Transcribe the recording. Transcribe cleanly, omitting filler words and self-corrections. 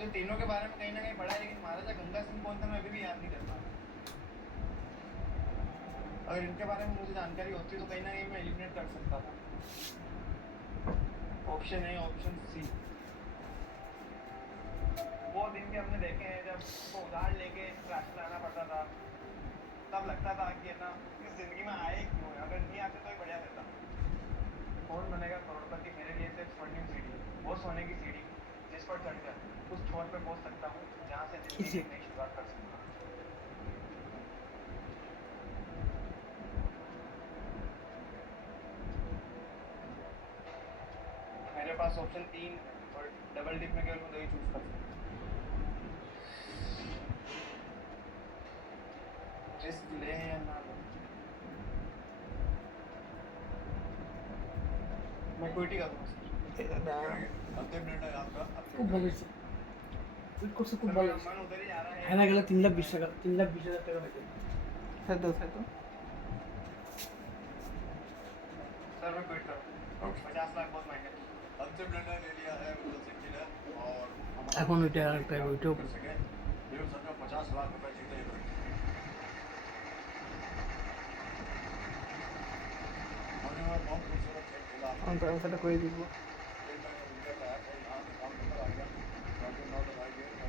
मुझे तीनों के बारे में कहीं ना कहीं पढ़ा है, लेकिन महाराजा गंगा सिंह कौन था मैं अभी भी याद नहीं कर पा रहा। अगर इनके बारे में मुझे जानकारी होती तो कहीं ना कहीं मैं एलिमिनेट कर सकता था। ऑप्शन है ऑप्शन सी। वो दिन भी हमने देखे हैं जब उसको उधार लेके क्लास में आना पड़ता था, तब लगता था कि ना इस जिंदगी में आए क्यों है, अगर नहीं आते तो ही बढ़िया रहता। कौन बनेगा करोड़पति मेरे लिए सिर्फ स्वर्णिम सीढ़ी, वो सोने की सीढ़ी जिस पर चढ़कर उस छोर पे पहुंच सकता हूँ जहाँ से जिंदगी की नई शुरुआत कर सकता हूँ। मेरे पास ऑप्शन 3 और डबल डिप में केवल मैं दो ही चूज कर सकता हूँ। रिस्क ले या ना ले, मैं क्विट ही करूँगा सर। अंतिम निर्णय आपका। खूब ভালো হয়েছে উইট করছে খুব ভালো হয়েছে मन उधर ही जा रहा है। হেরা গেলে 3,20,000 টাকা 3,20,000 টাকা পাইতেন है तो सर मैं क्विट करूँ, 50 लाख बहुत महंगे। अंतिम निर्णय ले लिया है विमल सिंह जी ने और এখন ওইটা আরেকটা ওইটাও कर सके विमल सर का 50 लाख रुपए जीते हैं। बहुत खूबसूरत खेल खेला। आंसर করে দিব